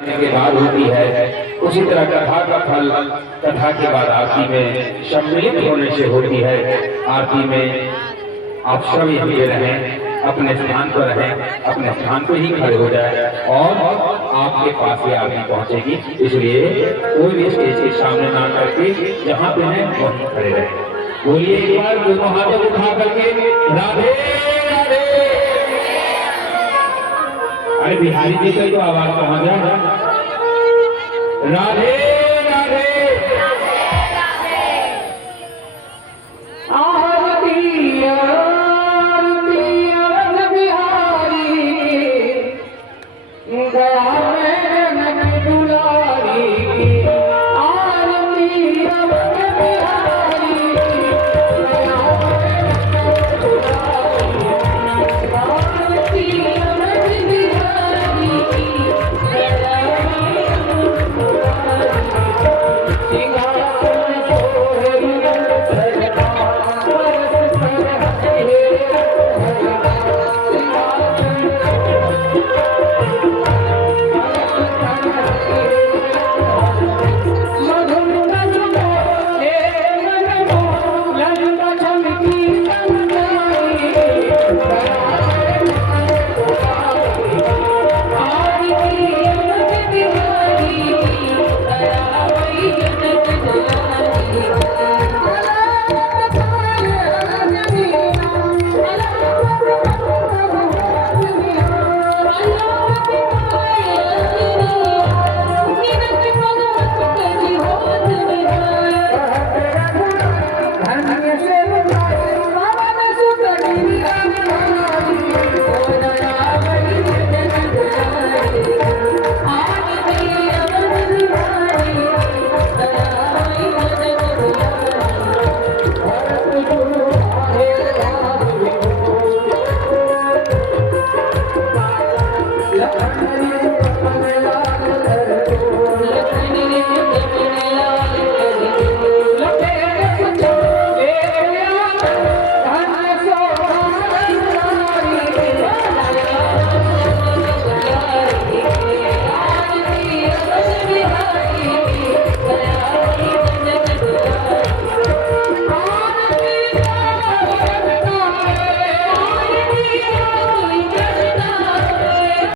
के बाद होती है, उसी तरह कथा का फल कथा के बाद आरती में सम्मिलित होने से होती है। आरती में आप सभी जुड़े रहें, अपने स्थान पर रहें, अपने स्थान पर ही खड़े हो जाए और आपके पास ये आरती पहुंचेगी। इसलिए कोई भी स्टेज के सामने ना करके जहाँ पे है वहीं खड़े रहें। बोलिए एक बार दोनों हाथों को उठा करके राधे राधे। अरे बिहारी जी का तो आवाज कहाँ जाए? राधे